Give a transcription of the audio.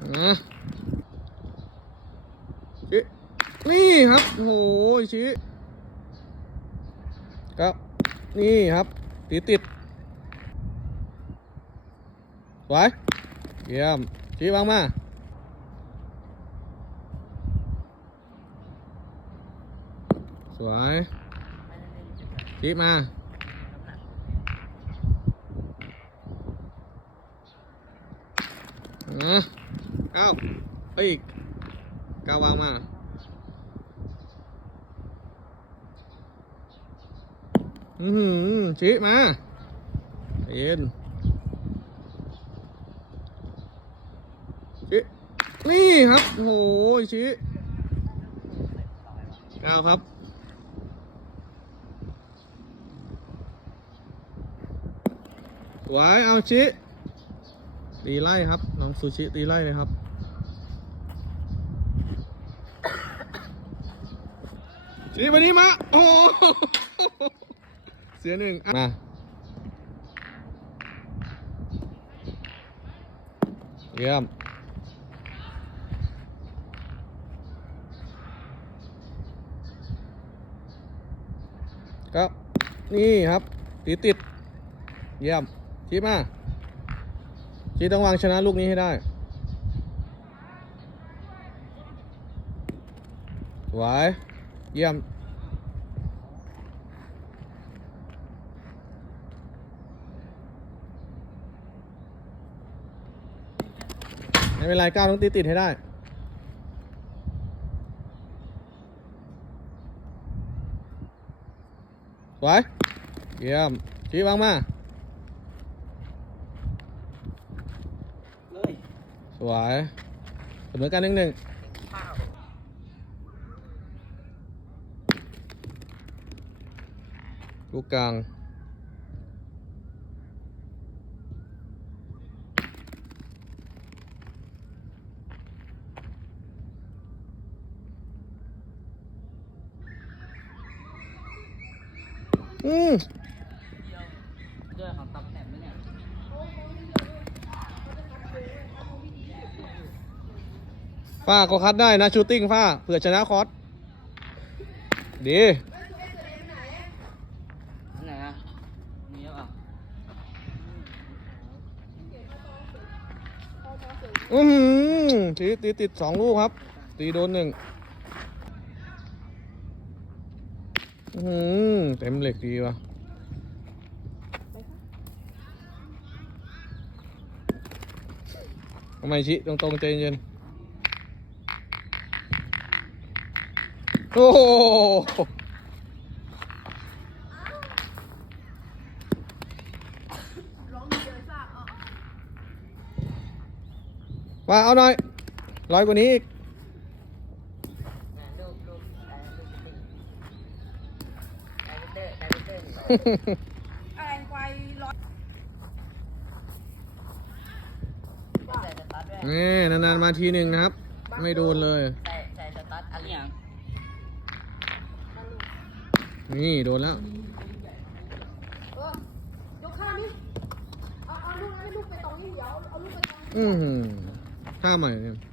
อะชี้นี่ครับโอ้โหชี้ครับ นี่ครับ ติดติดสวยเยี่ยมชี้วางมาสวยชี้มาอะเก้าเอ้ยเก้าวางมาอือหือชี้มาใจเย็นชี้นี่ครับโอ้โหชี้เก้าครับสวยเอาชี้ตีไล่ครับน้องซูชิตีไล่เลยครับ ชีวันนี้มา โอ้เสียหนึ่งอะมาเยี่ยมครับ นี่ครับติดติด เยี่ยมชี้มาจีต้องวางชนะลูกนี้ให้ได้ สวย เยี่ยม ไม่เป็นไรก้าวต้องตีติดให้ได้สวยเยี่ยม ชี้วางมาเลยสวยเสมอกันหนึ่งหนึ่ง ข้าว ลูกกลางอืมฝ้าก็คัดได้นะ ชูตติ้งฝ้าเผื่อชนะคอร์สดี อันไหนอะมีหรือเปล่า อือหือตีตีติดสองลูกครับ ตีโดนหนึ่งอือหือเต็มเหล็กดีว่ะทำไมชิตรงตรงใจเย็นโอ้ ว่าเอาหน่อยร้อยกว่านี้อีกลูกลูกไดเวเตอร์ไดเวเตอร์อะไรไกวร้อยใส่สตาร์ทด้วยนี่นานๆมาทีหนึ่งนะครับ ไม่โดนเลย ใส่ใส่สตาร์ทอะไรอย่างนี่โดนแล้วเออยกข้างนี่เอาเอาลูกนั้นลูกไปตรงนี้เดี๋ยวเอาลูกไปตรงนี้ อือ